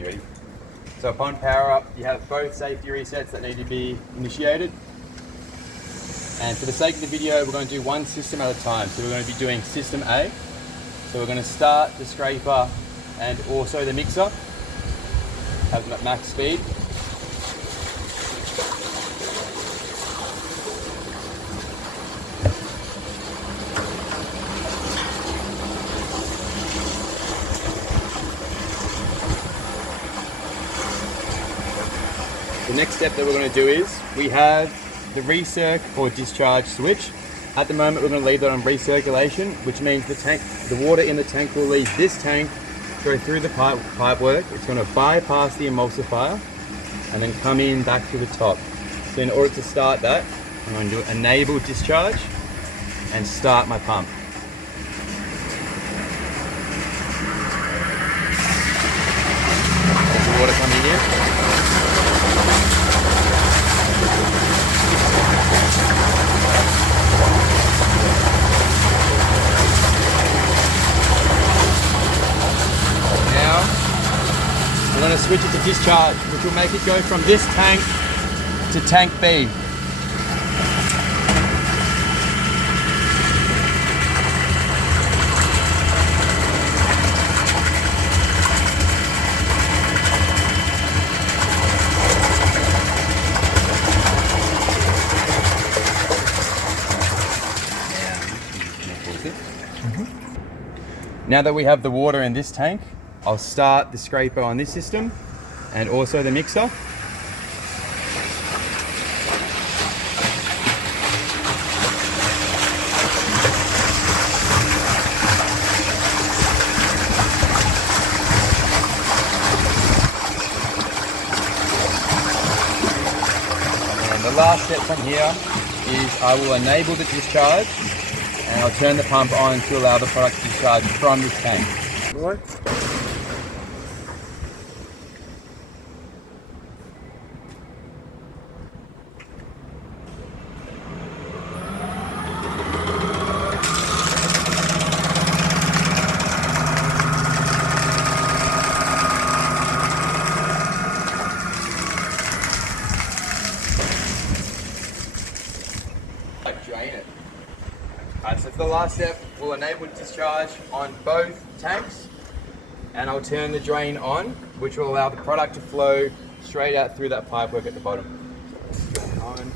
you ready. So upon power up, you have both safety resets that need to be initiated. And for the sake of the video, we're going to do one system at a time. So we're going to be doing system A. So we're going to start the scraper and also the mixer, have them at max speed. The next step that we're going to do is, we have the recirc or discharge switch. At the moment we're going to leave that on recirculation, which means the water in the tank will leave this tank, go through the pipe work. It's going to bypass the emulsifier and then come in back to the top. So in order to start that, I'm going to enable discharge and start my pump. There's the water coming in. We're going to switch it to discharge, which will make it go from this tank to tank B. Now that we have the water in this tank, I'll start the scraper on this system and also the mixer. And the last step from here is I will enable the discharge and I'll turn the pump on to allow the product to discharge from this tank. Drain it. Alright, so for the last step, we'll enable discharge on both tanks and I'll turn the drain on, which will allow the product to flow straight out through that pipework at the bottom. Drain on.